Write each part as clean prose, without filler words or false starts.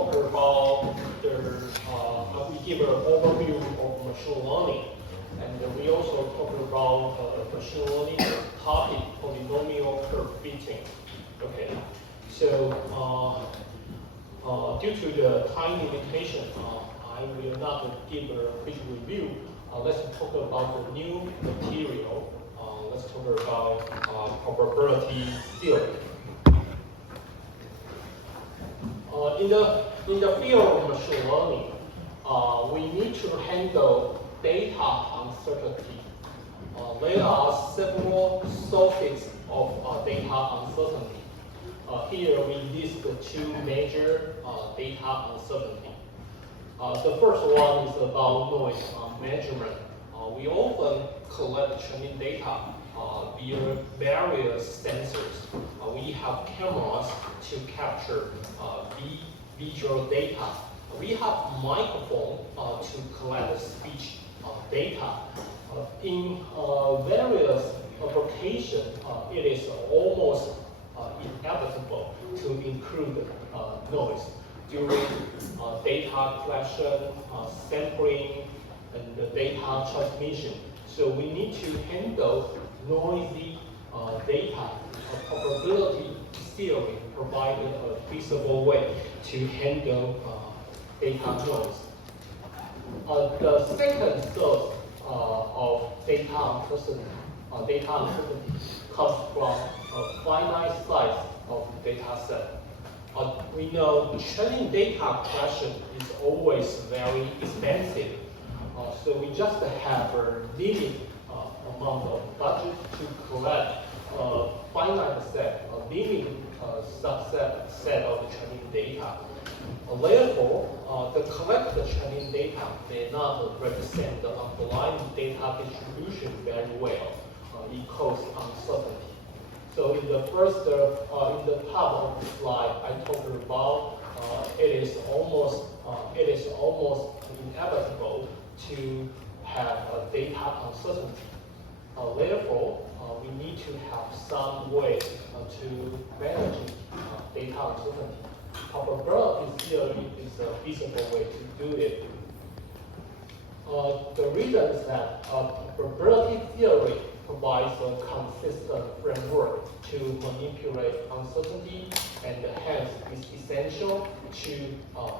talk about we give an overview of machine learning, and we also talk about machine learning topic, polynomial curve fitting. Okay, so due to the time limitation, I will not give a quick review. Let's talk about the new material. Let's talk about probability theory. In the field of machine learning, we need to handle data uncertainty. There are several sources of data uncertainty. Here we list the two major data uncertainty. The first one is about noise measurement. We often collect training data via various sensors. We have cameras to capture visual data. We have microphone to collect speech data. In various applications, it is almost inevitable to include noise during data collection, sampling, and the data transmission. So we need to handle noisy data. Probability theory provided a feasible way to handle data noise. The second source of data uncertainty comes from a finite size of data set. We know training data collection is always very expensive, so we just have a limited amount of budget to collect a finite set, a limited subset of the training data. Therefore, the collected training data may not represent the underlying data distribution very well. It causes uncertainty. So in the first, in the top of the slide, I talked about it is almost inevitable to have a data uncertainty. Therefore, we need to have some way to manage data uncertainty. Probability theory is a feasible way to do it. The reason is that probability theory provides a consistent framework to manipulate uncertainty, and hence is essential to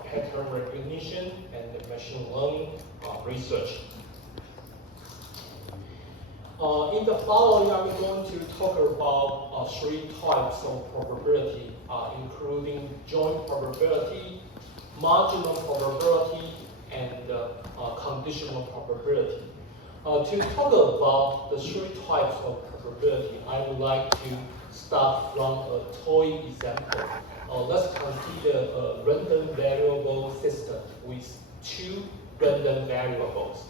pattern recognition and machine learning research. In the following, I'm going to talk about three types of probability, including joint probability, marginal probability, and conditional probability. To talk about the three types of probability, I would like to start from a toy example. Let's consider a random variable system with two random variables.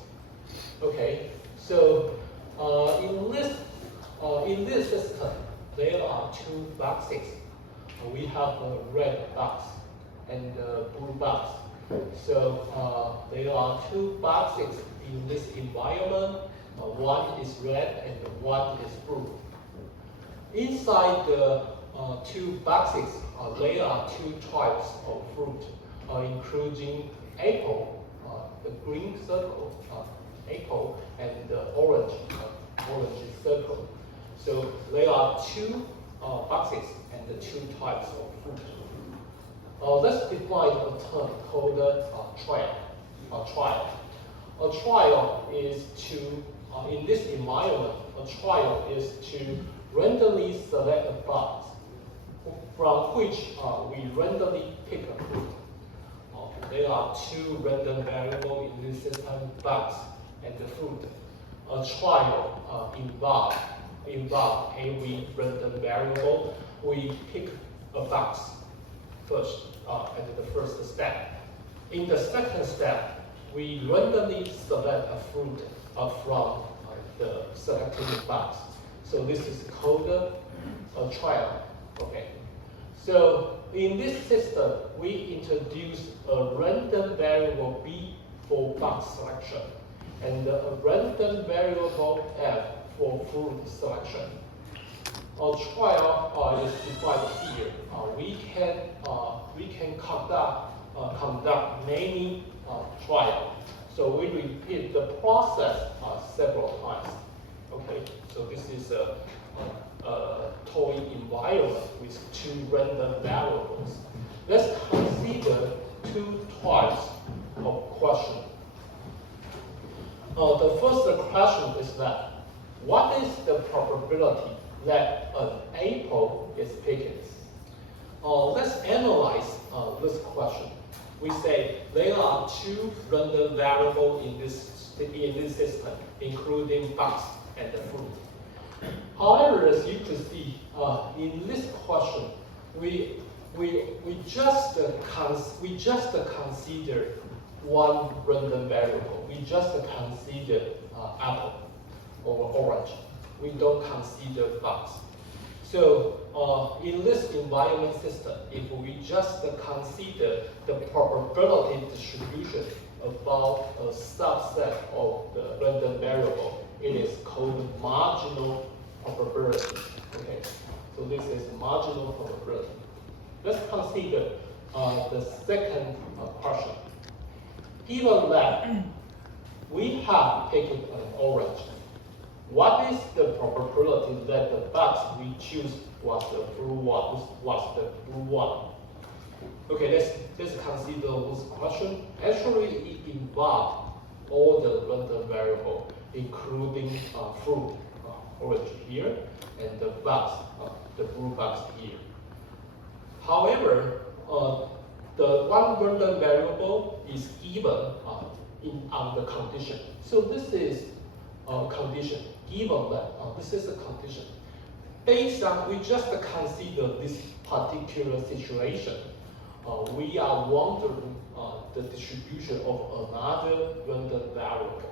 Okay, so in this system, there are two boxes. We have a red box and a blue box. So there are two boxes in this environment. One is red and one is blue. Inside the two boxes, there are two types of fruit, including apple, the green circle, apple, and the orange circle. So there are two boxes and the two types of fruit. Let's define a term called trial. A trial is to, in this environment, a trial is to randomly select a box from which we randomly pick a fruit. There are two random variables in this system, box and the fruit. A trial involves every random variable. We pick a box first at the first step. In the second step, we randomly select a fruit from the selected box. So this is called a trial. Okay. So in this system, we introduce a random variable B for box selection and a random variable F for fruit selection. A trial is defined here. We can conduct conduct many trials. So we repeat the process several times. Okay, so this is a toy environment with two random variables. Let's consider two types of questions. The first question is that, what is the probability that an apple is picked? Let's analyze this question. We say there are two random variables in this system, including bugs and the fruit. However, as you can see, in this question, we just consider one random variable. We just consider apple or orange. We don't consider bugs. So in this environment system, if we just consider the probability distribution about a subset of the random variable, it is called marginal probability. Okay, so this is marginal probability. Let's consider the second question. Given that we have picked an orange, what is the probability that the box we choose was the blue one? Okay, let's consider this question. Actually, it involves all the random variables, including fruit, orange here, and the box, the blue box here. However, the one random variable is given on the condition. So this is a condition. Given that this is a condition. Based on, we just consider this particular situation, we are wondering the distribution of another random variable.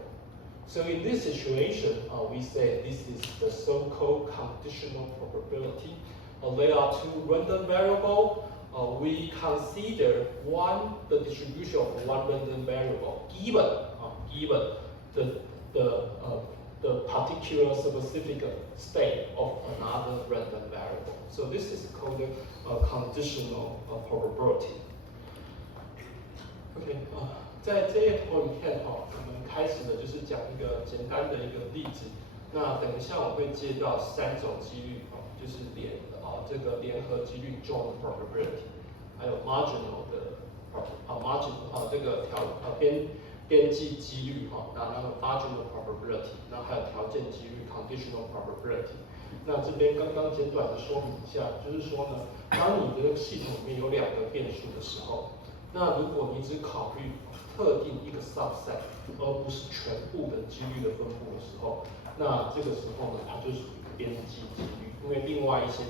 So in this situation, we say this is the so-called conditional probability. There are two random variables. We consider the distribution of one random variable given the particular specific state of another random variable. So this is called conditional probability. OK， 在这一头影片我们开始的就是讲一个简单的一个例子。那等一下我会介绍3种几率就是这个联合几率 joint probability， 还有 marginal 的这个边际几率那个 marginal probability， 那还有条件几率 conditional probability。那这边刚刚简短的说明一下，就是说呢，当你的系统里面有2个变数的时候，那如果你只考虑特定一个 subset， 而不是全部的几率的分布的时候，那这个时候呢，它就属于边际几率，因为另外一些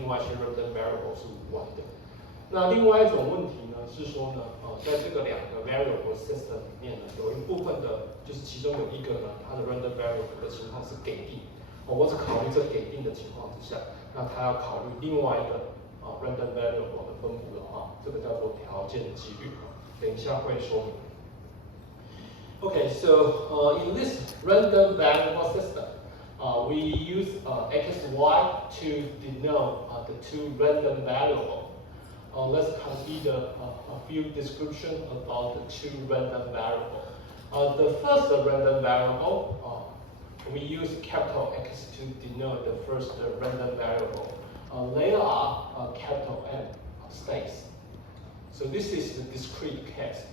random variable 是无关的。那另外一种问题呢是说呢，在这个2个 variable system 里面呢，有一部分的，就是其中有一个呢，它的 random variable 的情况是给定，我只考虑这给定的情况之下，那它要考虑另外一个random variable 的分布的话，这个叫做条件几率，等一下会说明。Okay, so in this random variable system, we use x, y to denote the two random variables. Let's consider a few descriptions about the two random variables. The first random variable, we use capital X to denote the first random variable. There are capital M states. So this is the discrete case.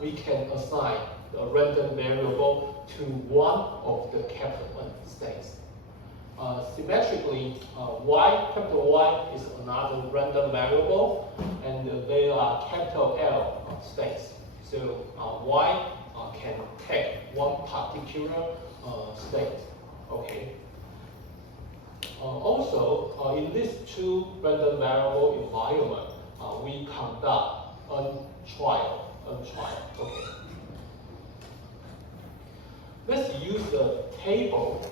We can assign a random variable to one of the capital N states. Symmetrically, capital Y is another random variable, and there are capital L states. So Y can take one particular state. Okay. Also, in this two random variable environment, we conduct a trial. Okay. Let's use the table.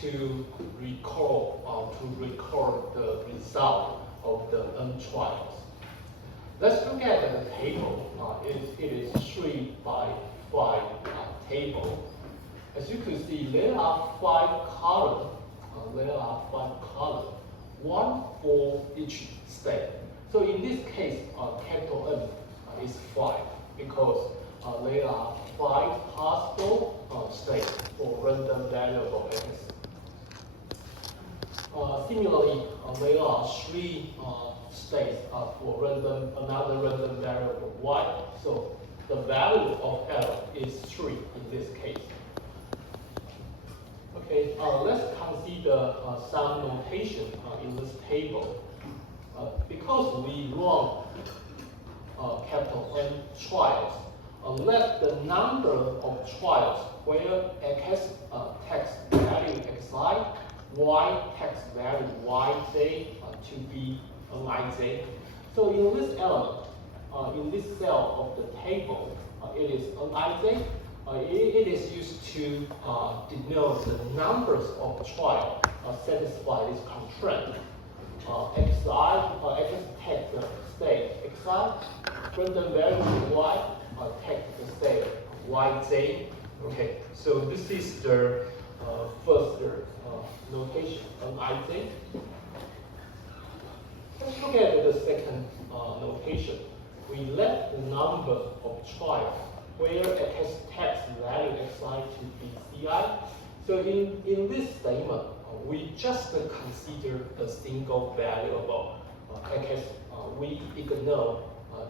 To record the result of the N trials. Let's look at the table. It is 3 by 5 table. As you can see, there are 5 columns. One for each state. So in this case, capital N is 5 because there are 5 possible states for random variable x. Similarly, there are 3 states for another random variable y. So the value of L is 3 in this case. Okay, let's consider some notation in this table. Because we run capital N trials, let the number of trials where x takes value xi, y takes value yj to be nij. So in this element, in this cell of the table, it is nij. It is used to denote the numbers of trials satisfy this constraint. Xi takes the state xi, random variable y takes the state yj. Okay, so this is the first notation nij. Let's look at the second notation. We let the number of trials where x takes value xi to be ci. So in this statement, we just consider a single variable x. We ignore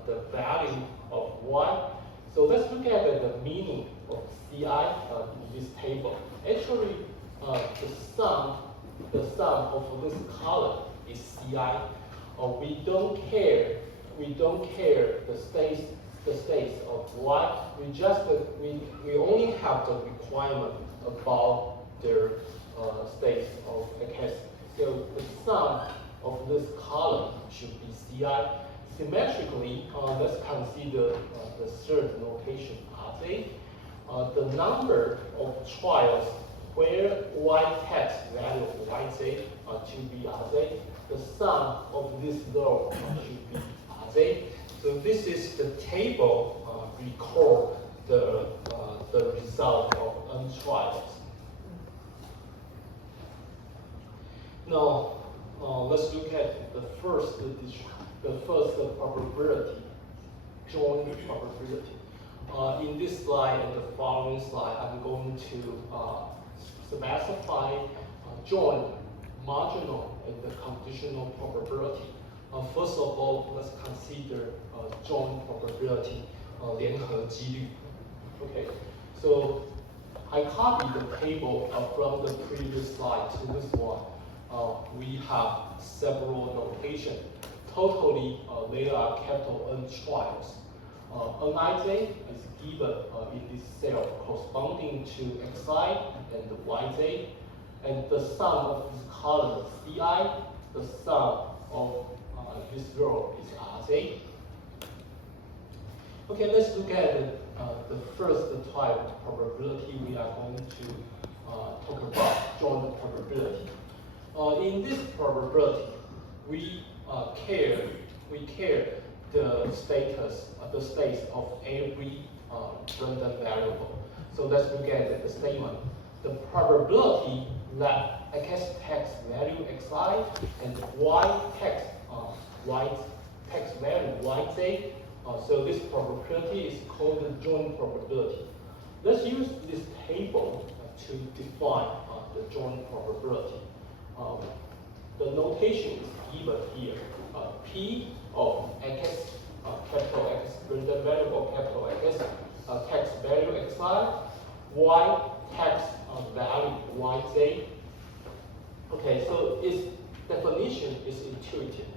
the value of y. So let's look at the meaning of ci in this table. Actually, the sum of this column is ci. We don't care the states of y. We only have the requirement about their states of x. So the sum of this column should be ci. Symmetrically, let's consider the third notation rj. The number of trials where y takes value of yj to be rj. The sum of this row should be rj. So this is the table record the result of n trials. Now let's look at the first probability, joint probability. In this slide and the following slide, I'm going to specify joint, marginal, and the conditional probability. First of all, let's consider joint probability, 联合几率. Okay, so I copied the table from the previous slide to this one. We have several notations. Totally, there are capital N trials. Nij is given in this cell corresponding to xi and yj, and the sum of this column is ci, the sum of this row is rj. Okay, let's look at the first type of probability. We are going to talk about joint probability. In this probability, we care the states of every random variable. So let's look at the statement. The probability that x takes value xi and y takes value yj. So this probability is called the joint probability. Let's use this table to define the joint probability. The notation is given here. P of x, capital X, random variable capital X, takes value xi, y takes value yj. Okay, so its definition is intuitive.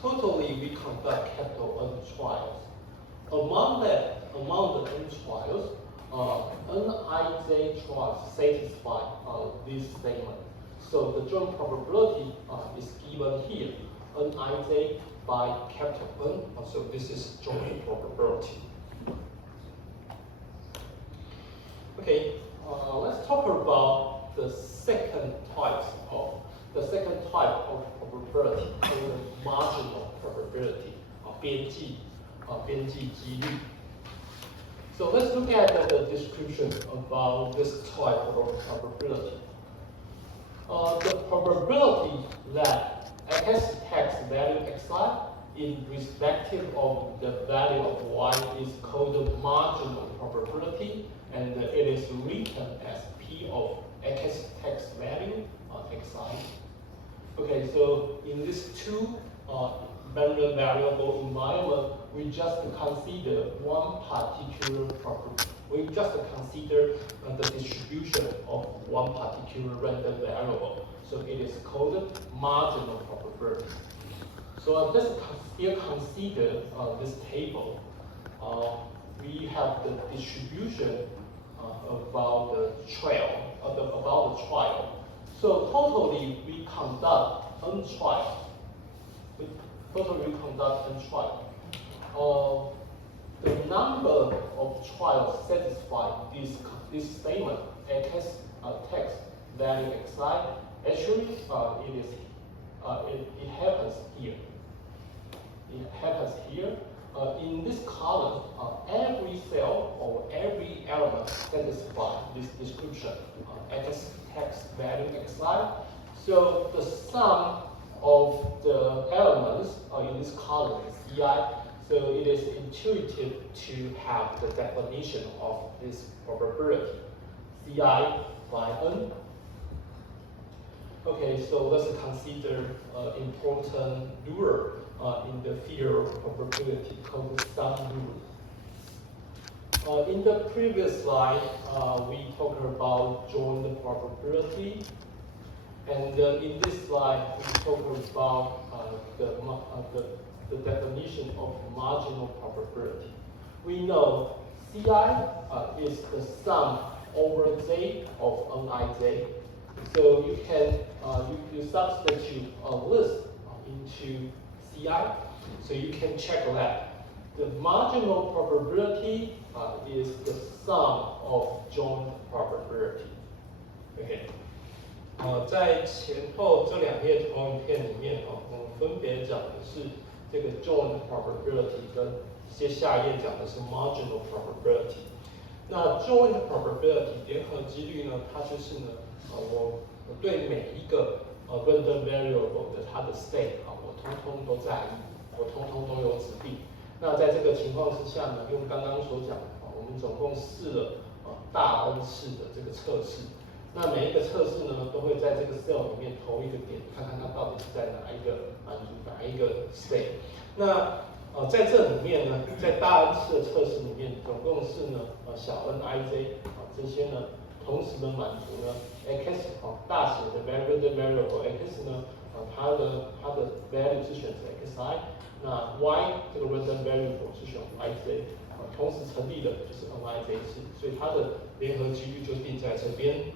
Totally, we conduct capital N trials. Among the N trials, Nij trials satisfy this statement. So the joint probability is given here, Nij by capital N. So this is joint probability. Okay, let's talk about the second type of probability, called the marginal probability, 边际几率. So let's look at the description about this type of probability. The probability that x takes value xi in respective of the value of y is called the marginal probability, and it is written as p of x text value xi. Okay, so in these two variable environment, we just consider one particular property. We just consider the distribution of one particular random variable. So it is called marginal probability. So let's still consider this table. We have the distribution about the trial. So totally we conduct n trials. The number of trials satisfy this statement x text value xi. Actually, it happens here. It happens here. In this column, every cell or every element satisfies this description, x text value xi. So the sum of the elements in this column is ci. So it is intuitive to have the definition of this probability, ci by n. Okay, so let's consider important rule in the field of probability called the sum rule. In the previous slide, we talked about joint probability, and in this slide, we talk about the definition of marginal probability. We know Ci is the sum over J of Nij. So you can you substitute a list into Ci, so you can check that the marginal probability is the sum of joint probability. Okay. 在前后这两页投影片里面我们分别讲的是这个 joint probability， 跟接下一页讲的是 marginal probability。那 joint probability 联合几率呢，它就是呢，我对每一个random variable 的它的 state 我通通都在意，我通通都有指定。那在这个情况之下呢，用刚刚所讲的，我们总共试了大 N 次的这个测试。那每一个测试呢，都会在这个 cell 里面投一个点，看看它到底是在哪一个满足哪一个 state。那在这里面呢，在大 N 次的测试里面，总共是呢小 Nij 这些呢，同时的满足呢 x 大写的 variable x 呢它的 value 是选择 xi， 那 y 这个 random variable 是选 yj， 同时成立的就是 Nij 次，所以它的联合几率就定在这边。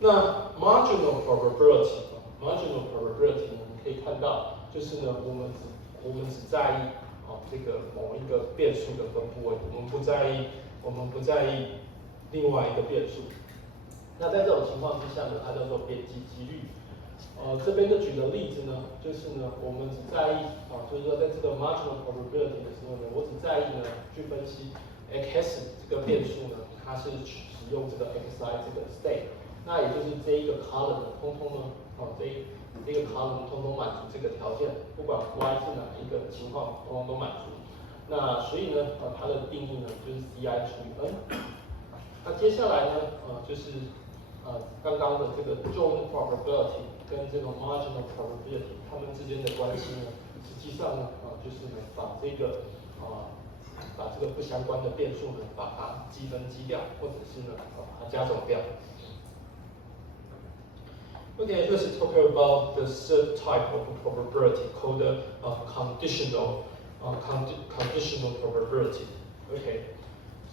那 marginal probability 呢，你可以看到，就是呢，我们只在意这个某一个变数的分布位，我们不在意另外一个变数。那在这种情况之下呢，它叫做边际几率。这边的举的例子呢，就是呢，我们只在意就是说在这个 marginal probability 的时候呢，我只在意呢去分析 x 这个变数呢，它是使用这个 xi 这个 state。那也就是这一个 column 呢，通通呢，这个 column 通通满足这个条件，不管 y 是哪一个情况，通通都满足。那所以呢，它的定义呢就是 ci 除以 n。那接下来呢，就是刚刚的这个 joint probability 跟这个 marginal probability 它们之间的关系呢，实际上呢，就是呢把这个不相关的变数呢，把它积分积掉，或者是呢把它加总掉。Okay, let's talk about the third type of probability called conditional probability. Okay,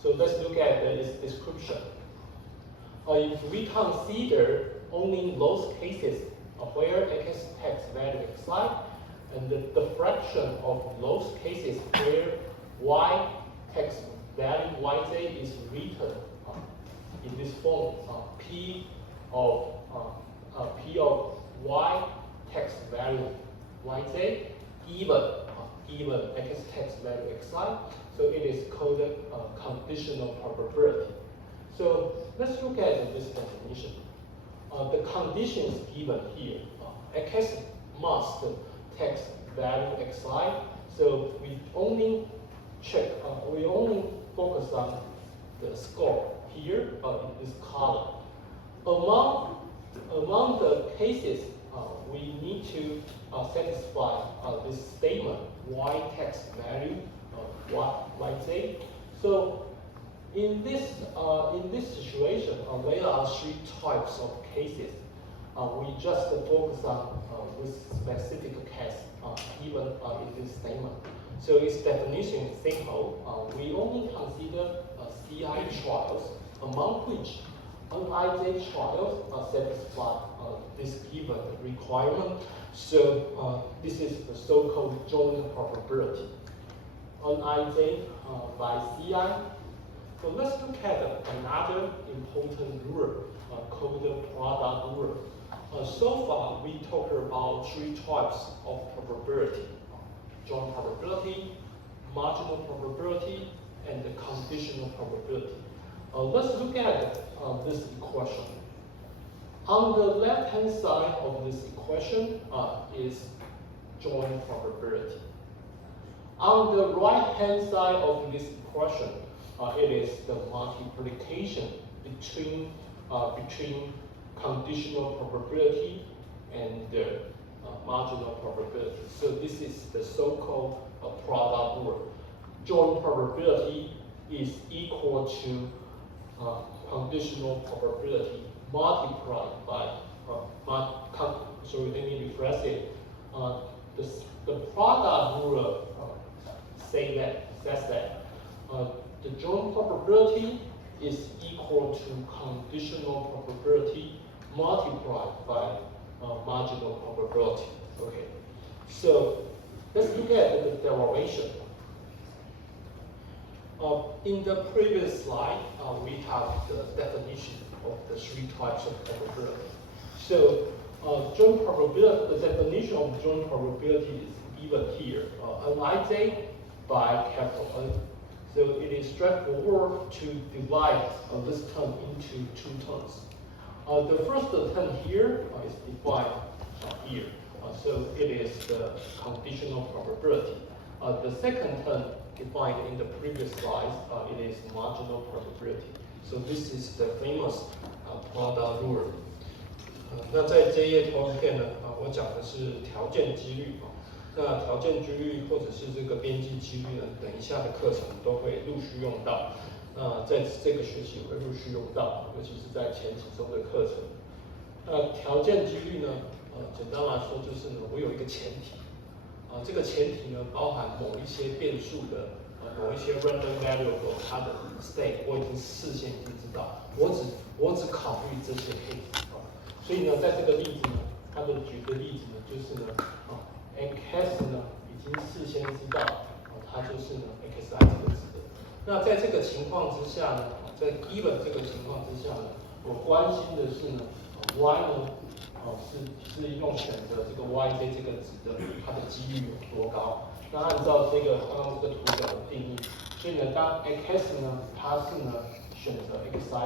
so let's look at its description. If we consider only those cases where x text value xi, and the fraction of those cases where y text value yj is written in this form, p of y text value yj given x text value xi, so it is called conditional probability. So let's look at this definition. The conditions given here, x must text value xi, So we only we only focus on the score here in this column. Among the cases, we need to satisfy this statement y text value yj. So in this situation, there are three types of cases. We just focus on this specific case given in this statement. So its definition is simple. We only consider CI trials among which NIJ trials satisfy this given requirement. So this is the so-called joint probability. NIJ by CI. So let's look at another important rule called the product rule. So far, we talked about three types of probability: joint probability, marginal probability, and the conditional probability. Let's look at this equation. On the left-hand side of this equation is joint probability. On the right-hand side of this equation, it is the multiplication between conditional probability and the marginal probability. So this is the so-called product rule. Joint probability is equal to conditional probability multiplied by let me rephrase it. The product rule says that the joint probability is equal to conditional probability multiplied by marginal probability. Okay, so let's look at the derivation. In the previous slide, we have the definition of the three types of probability. So joint probability, the definition of joint probability is given here. Nij by capital N. So it is straightforward to divide this term into two terms. The first term here is defined here. So it is the conditional probability. The second term defined in the previous slide, it is marginal probability. So this is the famous product rule. 那在这一页图片呢，我讲的是条件几率。那条件几率或者是这个边际几率呢，等一下的课程都会陆续用到。在这个学期会陆续用到，尤其是在前几周的课程。条件几率呢，简单来说就是呢，我有一个前提，这个前提呢包含某一些变数的，某一些 random variable 它的 state 我已经事先已经知道，我只考虑这些 case 所以呢，在这个例子呢，它的举的例子呢就是呢，x 呢已经事先知道，它就是呢 xi 这个值的。那在这个情况之下呢，在 given 这个情况之下呢，我关心的是呢 y 呢，是用选择这个 yj 这个值的，它的几率有多高？那按照这个刚刚这个图表的定义，所以呢，当 x 呢它是呢选择 xi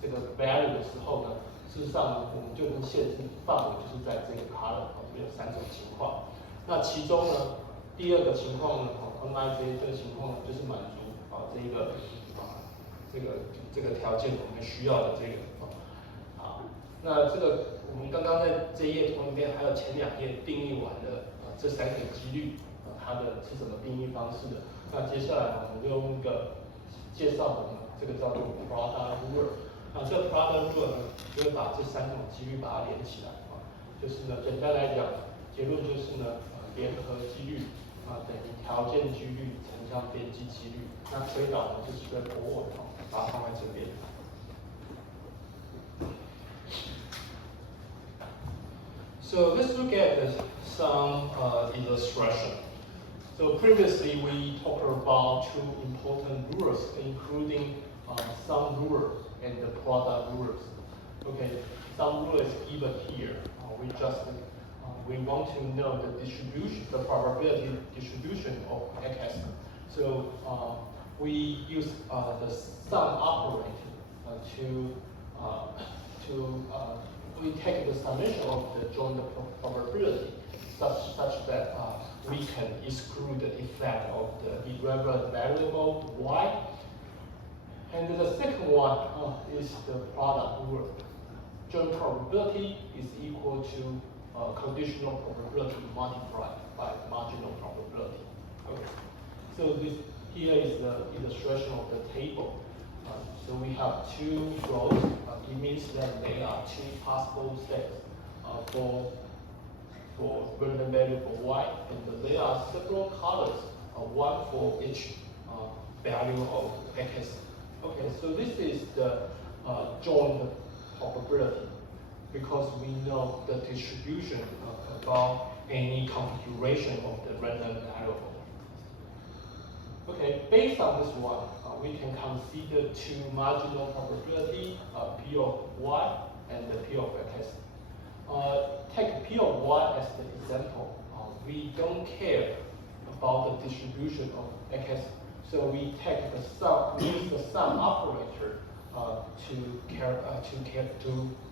这个 value 的时候呢，事实上呢，我们就能限制范围就是在这个 column 有3种情况。那其中呢，第二个情况呢，nij 这个情况呢，就是满足这个条件我们需要的这个好，那这个我们刚刚在这一页图里面还有前2页定义完的这3个几率它的是怎么定义方式的？那接下来我们就用一个介绍的呢，这个叫做 product rule。这个 product rule 呢，就会把这3种几率把它连起来就是呢，简单来讲，结论就是呢，联合几率等于条件几率乘上边际几率。那推导呢，就是在forward把它放在这边。So let's look at some illustration. So previously we talked about 2 important rules, including sum rule and the product rules. Okay, sum rule is given here. We want to know the distribution, the probability distribution of x. So we use the sum operator we take the summation of the joint probability such that we can exclude the effect of the irreverent variable y. And the second one is the product rule. Joint probability is equal to conditional probability multiplied by marginal probability. Okay. So this here is the illustration of the table. So we have two rows. It means that there are two possible states for random variable y, and there are several colors, one for each value of x. Okay, so this is the joint probability, because we know the distribution about any configuration of the random variable. Okay, based on this one, we can consider two marginal probability, P of y and the P of x. Take P of y as the example. We don't care about the distribution of x, so we take the sum, we use the sum operator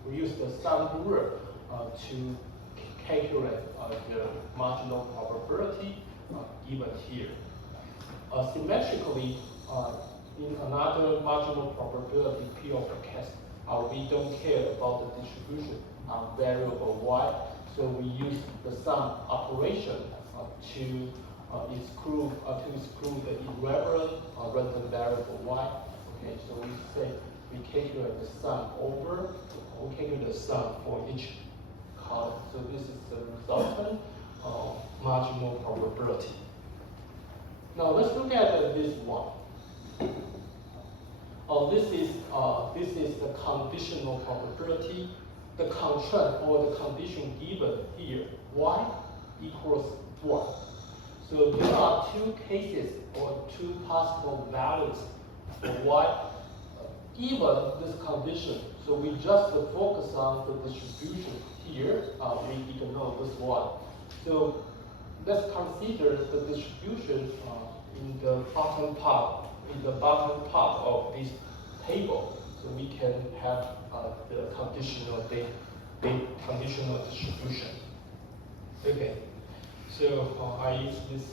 we use the sum rule to calculate the marginal probability given here. Symmetrically, in another marginal probability P of x, we don't care about the distribution on variable y, so we use the sum operation to exclude the irreverent random variable y. Okay, so we say we calculate the sum over, we calculate the sum for each column. So this is the resultant marginal probability. Now let's look at this one. This is the conditional probability. The constraint or the condition given here, y equals 1. So there are two cases or two possible values for y. Given this condition, so we just focus on the distribution here. We ignore this one. So let's consider the distribution in the bottom part of this table. So we can have the conditional distribution. Okay. So I use this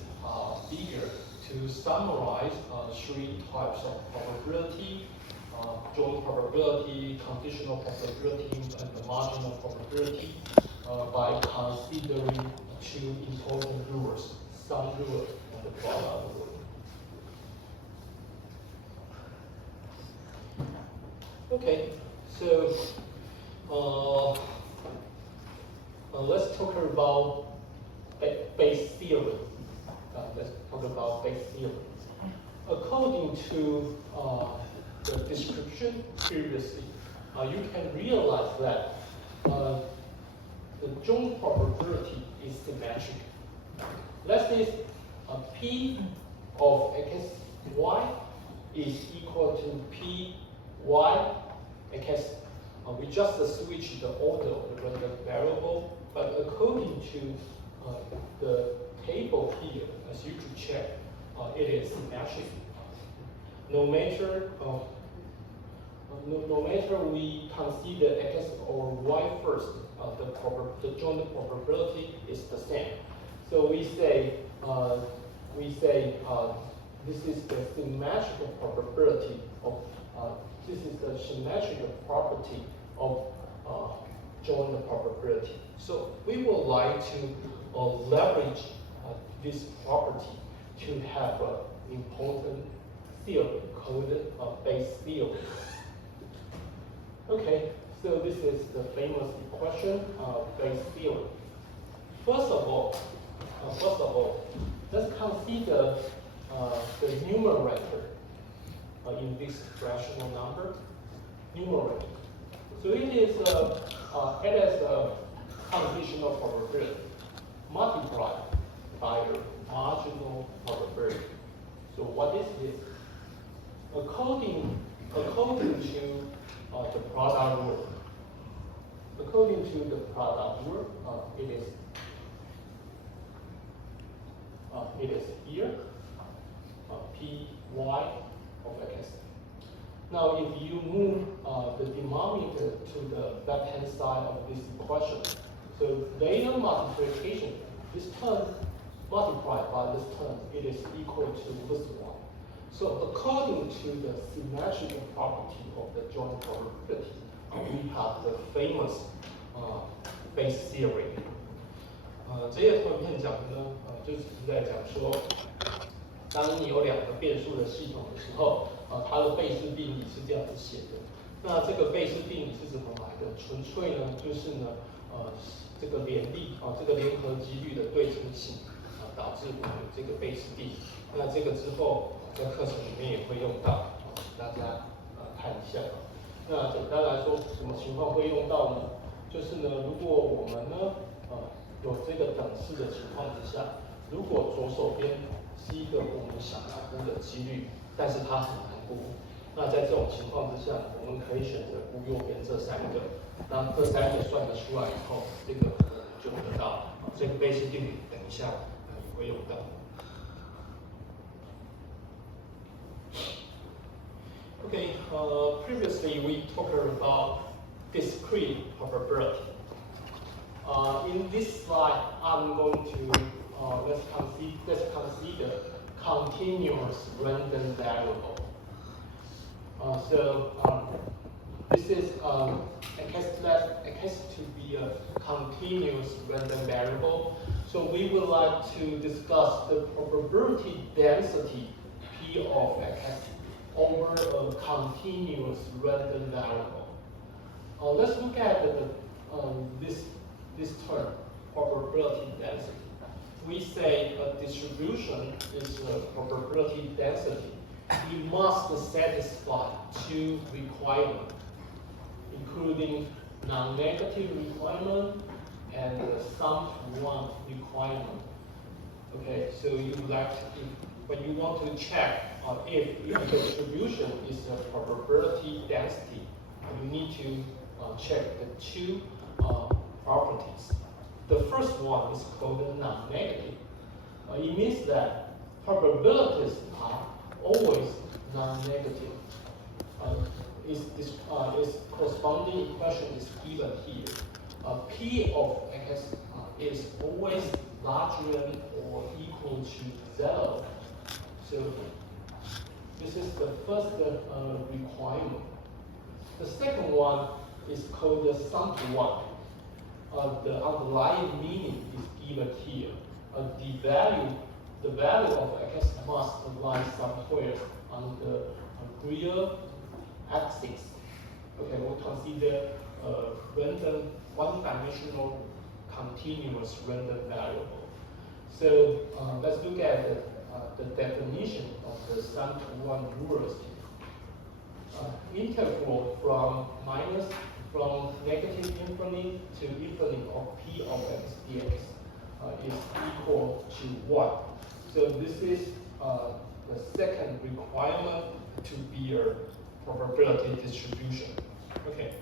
figure to summarize three types of probability: joint probability, conditional probability, and the marginal probability, by considering two important rules: sum rule and the product rule. Okay, so let's talk about Bayes theory. Let's talk about Bayes theory. According to the description previously, you can realize that the joint probability is symmetric. Let's say P of x, y is equal to P, y, x. We just switch the order of the random variable, but according to the table here, as you could check, it is symmetric. No matter we consider x or y first, the joint probability is the same. So we say this is the symmetrical probability of this is the symmetrical property of joint probability. So we would like to leverage this property to have an important theory called Bayes theory. Okay, so this is the famous equation, Bayes theory. First of all, let's consider the numerator in this rational number. Numerator. So it is a conditional probability multiplied by the marginal probability. So what is this? According to the product rule, it is here, P, y of x. Now, if you move the denominator to the left-hand side of this equation, So linear multiplication, this term multiplied by this term, it is equal to this one. So according to the symmetrical property of the joint probability, we have the famous base theory. 这页图片讲的呢，就只是在讲说，当你有两个变数的系统的时候，它的贝氏定理是这样子写的。那这个贝氏定理是怎么来的？纯粹呢，就是呢，这个联立这个联合几率的对称性导致我们这个贝氏定理。那这个之后在课程里面也会用到，大家看一下。那简单来说，什么情况会用到呢？就是呢，如果我们呢，有这个等式的情况之下，如果左手边是一个我们想要估的几率，但是它很难估，那在这种情况之下，我们可以选择估右边这三个。那这三个算得出来以后，这个就得到这个贝氏定理，等一下也会用到。Okay, previously we talked about discrete probability. In this slide, I'm going to let's consider continuous random variable. This is it has to be a continuous random variable. So we would like to discuss the probability density P of x over a continuous random variable. Let's look at this term, probability density. We say a distribution is a probability density. It must satisfy two requirements, including non-negative requirement and the sum to one requirement. Okay, so when you want to check if the distribution is a probability density, you need to check the two properties. The first one is called non-negative. It means that probabilities are always non-negative. Its corresponding equation is given here. P of x is always larger than or equal to 0. So this is the first requirement. The second one is called the sum to one. The underlying meaning is given here. The value of x must lie somewhere on the real axis. Okay, we'll consider random one-dimensional continuous random variable. So let's look at the definition of the sum to one rulers. Integral from negative infinity to infinity of P of x dx is equal to 1. So this is the second requirement to be a probability distribution. Okay.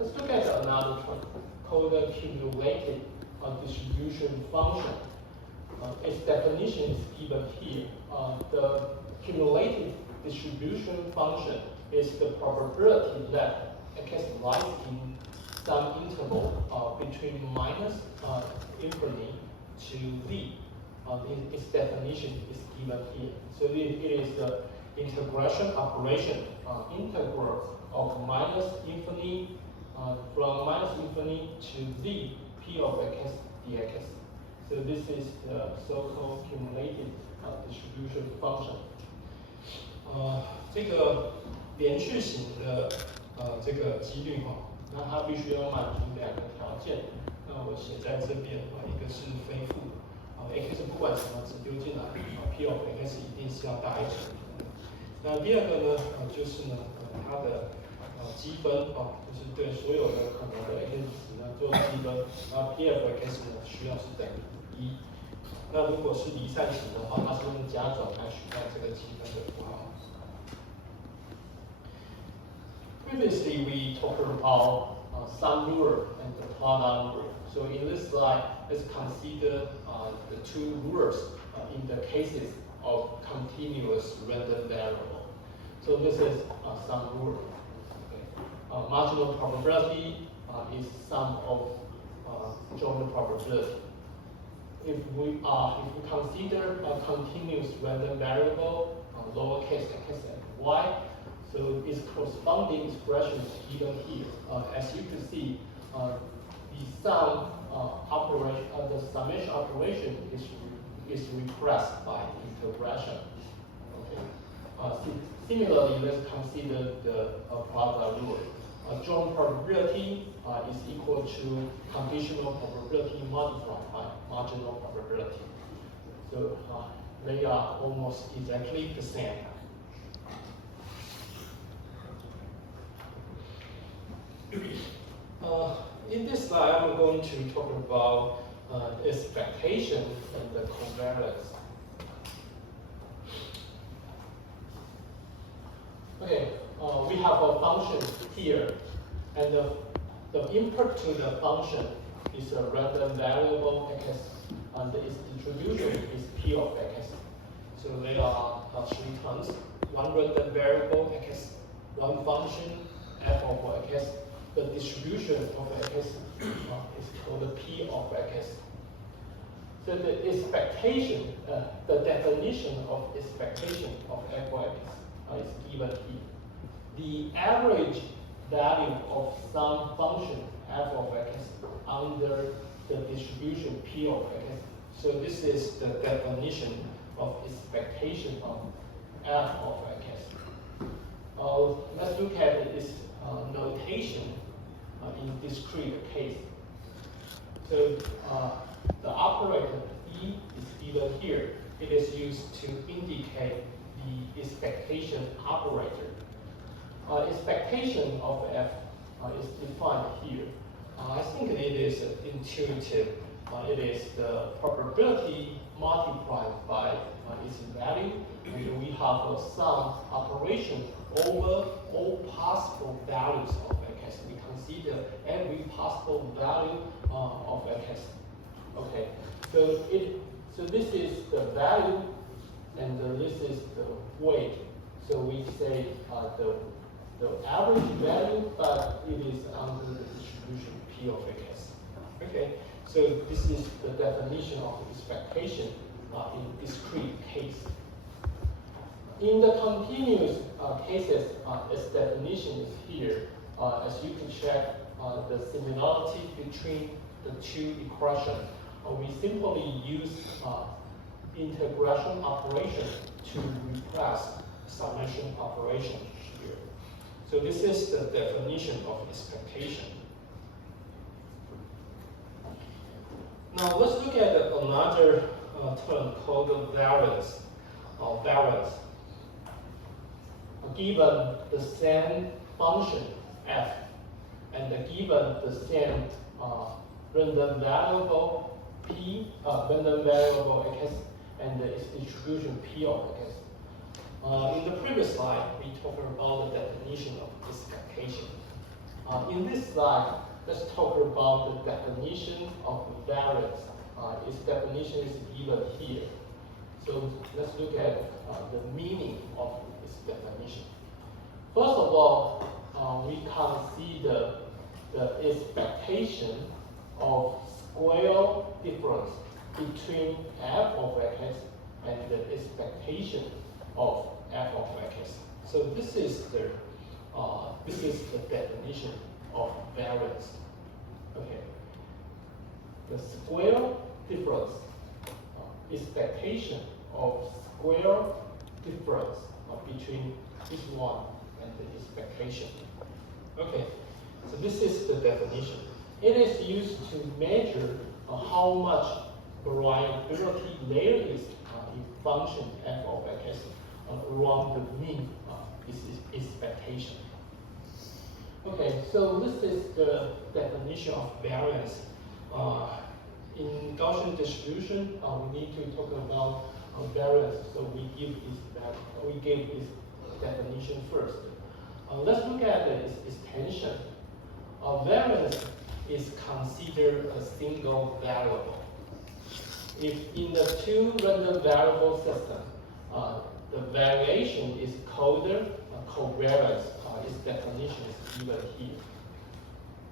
Let's look at another term called the cumulative distribution function. Its definition is given here. The cumulative distribution function is the probability that x lies in some interval between minus infinity to z. Its definition is given here. So it is the integration operation, integral of minus infinity from minus infinity to z p of x dx. So this is the so-called cumulative distribution function. 这个连续型的这个几率那它必须要满足两个条件。那我写在这边一个是非负x 不管什么值丢进来，p of x 一定是要大于0。那第二个呢，就是呢，它的积分就是对所有的可能的 x 值呢做积分，然后 p of x 呢需要是等于1。那如果是离散型的话，它是用加总来取代这个积分的符号。Previously, we talked about sum rule and the product rule. So in this slide, let's consider the two rulers in the cases of continuous random variable. So this is sum rule. Okay. marginal probability is sum of joint probability. If we consider a continuous random variable, lowercase x and y, so its corresponding expression is given here. As you can see, the sum operation, the summation operation is repressed by integration. Okay. Similarly, let's consider the product rule. Joint probability is equal to conditional probability multiplied by marginal probability. So they are almost exactly the same. In this slide, I'm going to talk about expectation and the covariance. Okay, we have a function here, and the input to the function is a random variable x, and its distribution is p of x. So there are 3 terms: one random variable x, one function f of x. The distribution of x is called p of x. So the expectation, the definition of expectation of f of x is given here. The average value of some function f of x under the distribution p of x. So this is the definition of expectation of f of x. Let's look at its notation in discrete case. So the operator E is given here. It is used to indicate the expectation operator. Expectation of f is defined here. I think it is intuitive. It is the probability multiplied by its value, and we have a sum operation over all possible values of x. We consider every possible value of x. Okay, so this is the value, and this is the weight. So we say the average value, but it is under the distribution p of x. Okay, so this is the definition of expectation in discrete case. In the continuous cases, its definition is here. As you can check the similarity between the 2 equations. We simply use integration operation to replace summation operation here. So this is the definition of expectation. Now let's look at another term called variance. Variance. Given the same function f, and given the same random variable p, random variable x, and its distribution p of x. In the previous slide, we talked about the definition of expectation. In this slide, let's talk about the definition of variance. Its definition is given here. So let's look at the meaning of its definition. First of all, we consider the expectation of square difference between f of x and the expectation of f of x. So this is the definition of variance. Okay, the square difference, expectation of square difference between this one and the expectation. Okay, so this is the definition. It is used to measure how much variability there is in function f of x around the mean expectation. Okay, so this is the definition of variance. In Gaussian distribution, we need to talk about variance. So we give this definition first. Let's look at its extension. Variance is considered a single variable. If in the 2 random variable system, the variation is called covariance its definition is given here.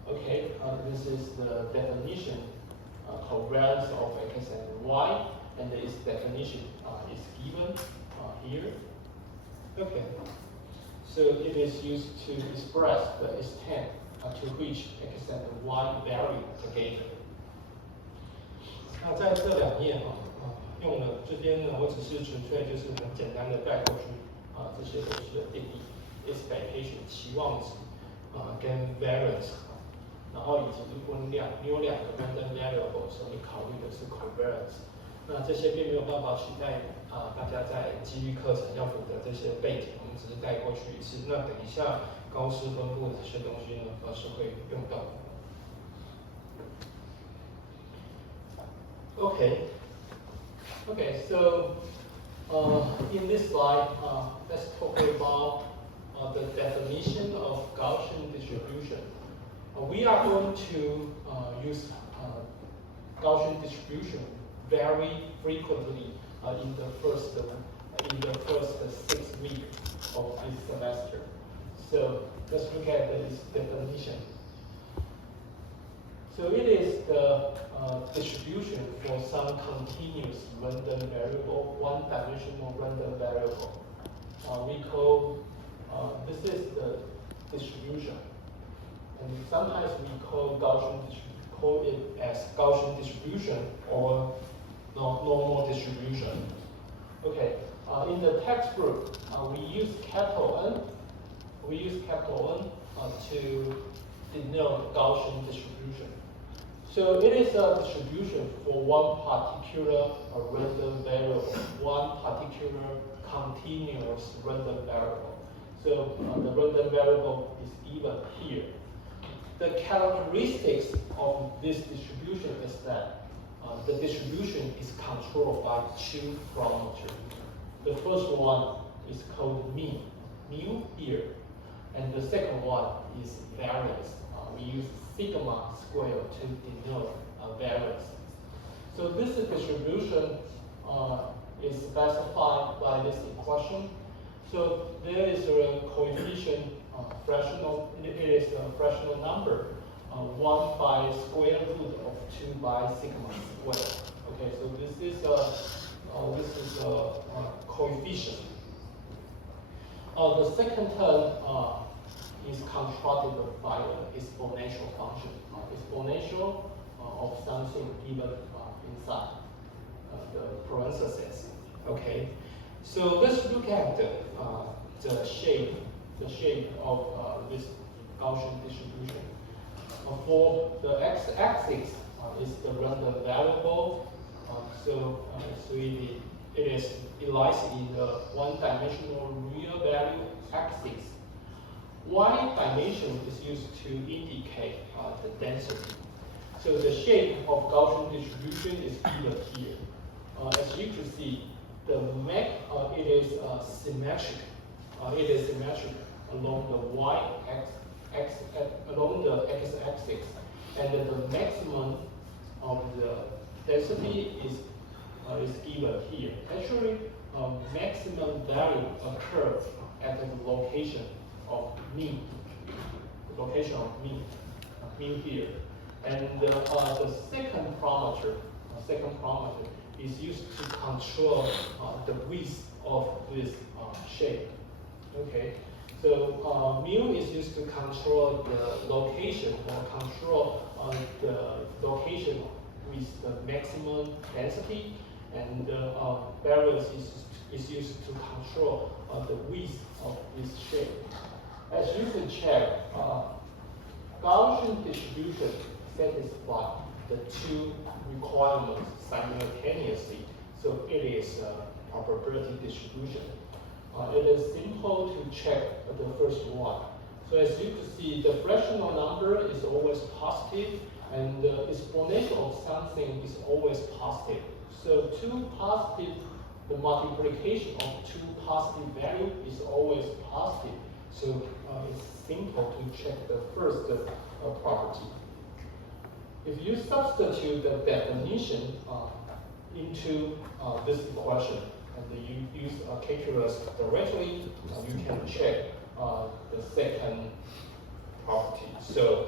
Okay, this is the definition, covariance of x and y, and its definition is given here. Okay, so it is used to express the extent to which x and y vary together. 那在这两页用了这边呢，我只是纯粹就是很简单的带过去这些东西的定义 ，expectation 期望值跟 variance 然后以及温量，你有两个 random variable 的时候，你考虑的是 covariance。那这些并没有办法取代大家在机遇课程要读的这些背景，我们只是带过去一次。那等一下高斯分布这些东西呢，是会用到的。Okay, so in this slide, let's talk about the definition of Gaussian distribution. We are going to use Gaussian distribution very frequently in the first 6 weeks of this semester. So let's look at this definition. So it is the distribution for some continuous random variable, one-dimensional random variable. We call this is the distribution, and sometimes we call it as Gaussian distribution or normal distribution. Okay, in the textbook we use capital N. We use capital N to denote Gaussian distribution. So it is a distribution for one particular random variable, one particular continuous random variable. So the random variable is given here. The characteristics of this distribution is that the distribution is controlled by two parameters. The first one is called mean, mu here, and the second one is variance. We use sigma squared to denote variance. So this distribution is specified by this equation. So there is a coefficient fractional. It is a fractional number, 1 by square root of 2 by sigma squared. Okay, so this is a coefficient. The second term is constructed by an exponential function, exponential of something given inside the parentheses. Okay, so let's look at the shape of this Gaussian distribution. For the x-axis is the random variable, so it lies in the one-dimensional real value axis. Y dimension is used to indicate the density. So the shape of Gaussian distribution is given here. As you can see, it is symmetric. It is symmetric along the x-axis, and the maximum of the density is given here. Actually, maximum value occurs at the location of mean. Mean here, and the second parameter is used to control the width of this shape. Okay, so mu is used to control the location or control the location with the maximum density, and variance is used to control the width of this shape. As you can check, Gaussian distribution satisfies the two requirements simultaneously, so it is a probability distribution. It is simple to check the first one. So as you can see, the fractional number is always positive, and the exponential of something is always positive. So the multiplication of two positive values is always positive. So it's simple to check the first property. If you substitute the definition into this equation, and you use calculus directly, you can check the second property. So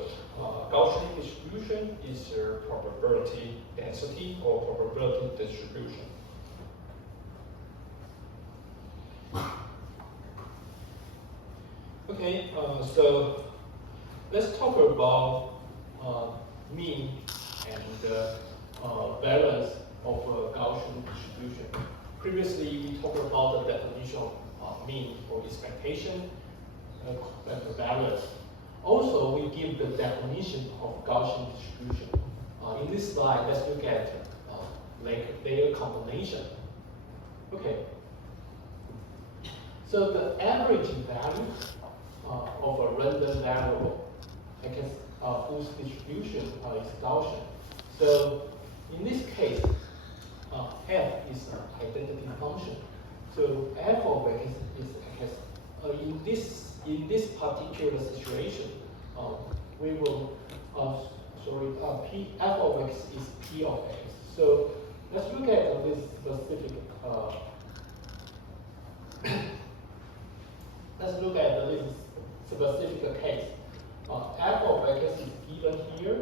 Gaussian distribution is a probability density or probability distribution. Okay, so let's talk about mean and variance of a Gaussian distribution. Previously, we talked about the definition of mean or expectation and the variance. Also, we give the definition of Gaussian distribution. In this slide, let's look at layer combination. Okay. So the average value of a random variable, whose distribution is Gaussian. So in this case, f is an identity function. So f of x is in this particular situation, we will f of x is p of x. So let's look at this specific. Let's look at this specific case. F of x is given here,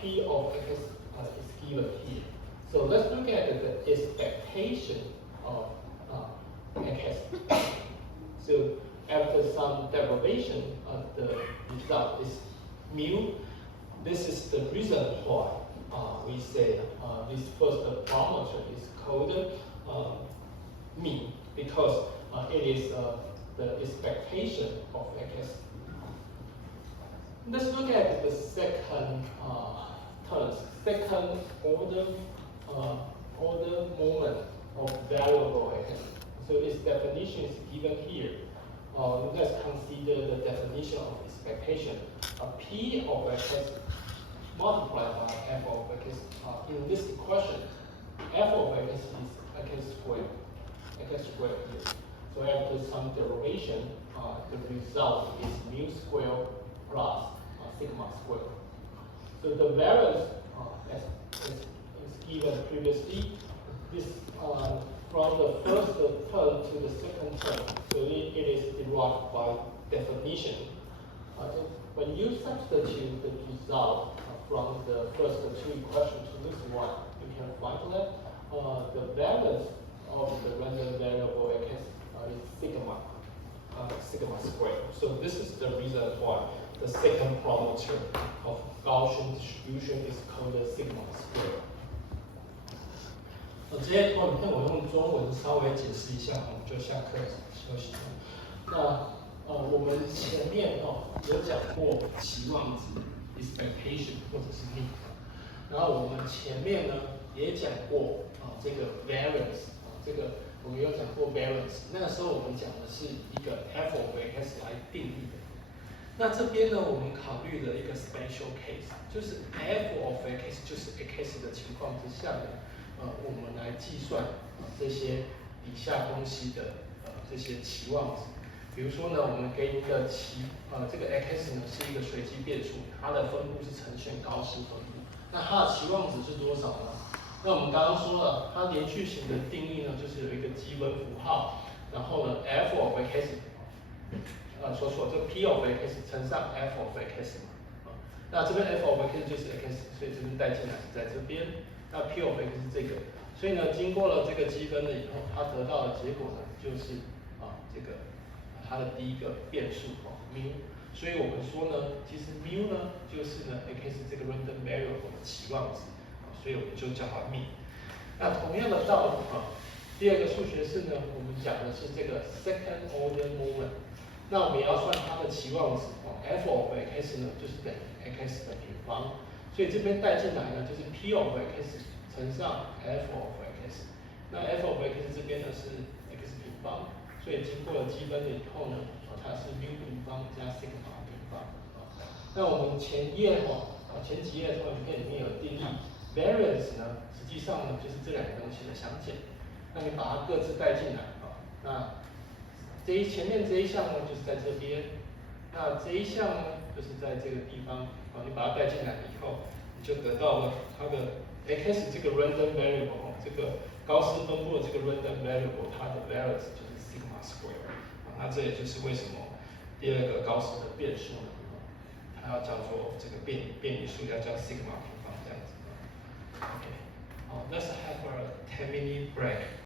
p of x is given here. So let's look at the expectation of x. So after some derivation, the result is mu. This is the reason why we say this first parameter is called mean, because it is the expectation of x. Let's look at the second terms, second order moment of variable x. So its definition is given here. Let's consider the definition of expectation. P of x multiplied by f of x. In this equation, f of x is x squared. X squared here. So after some derivation, the result is mu squared plus sigma squared. So the variance is given previously. This from the first term to the second term. So it is derived by definition. When you substitute the result from the first two equations to this one, you can find that the variance of the random variable x is sigma squared. So this is the reason why the second parameter of Gaussian distribution is called sigma squared. 这些图片我用中文稍微解释一下，我们就下课休息。那我们前面有讲过期望值 expectation 或者是 mean， 然后我们前面呢也讲过这个 variance， 这个我们有讲过 variance， 那个时候我们讲的是一个 f of x 来定义的。那这边呢，我们考虑了一个 special case， 就是 f of x 就是 x 的情况之下呢，我们来计算这些底下东西的这些期望值。比如说呢，我们给一个这个 x 呢是一个随机变数，它的分布是呈现高斯分布。那它的期望值是多少呢？那我们刚刚说了，它连续型的定义呢，就是有一个积分符号，然后呢 f of x， 说错，这个 p of x 乘上 f of x 嘛，那这边 f of x 就是 x， 所以这边带进来是在这边，那 p of x 是这个，所以呢，经过了这个积分了以后，它得到的结果呢，就是这个它的第一个变数mu， 所以我们说呢，其实 mu 呢就是呢 x 这个 random variable 的期望值，所以我们就叫它 mean。那同样的道理第二个数学式呢，我们讲的是这个 second order moment。那我们也要算它的期望值f of x 呢，就是等于 x 的平方，所以这边带进来呢，就是 p of x 乘上 f of x。那 f of x 这边呢是 x 平方，所以经过了积分了以后呢，它是 mu 平方加 sigma 平方。那我们前几页的影片里面有定义 variance 呢，实际上呢就是这两个东西的相减。那你把它各自带进来那前面这一项呢，就是在这边，那这一项呢，就是在这个地方你把它带进来以后，你就得到了它的 x 这个 random variable 这个高斯分布的这个 random variable， 它的 variance 就是 sigma square。那这也就是为什么第二个高时的变数呢，它要叫做这个变异数要叫 sigma 平方这样子。OK， 好，let's have a 10-minute break.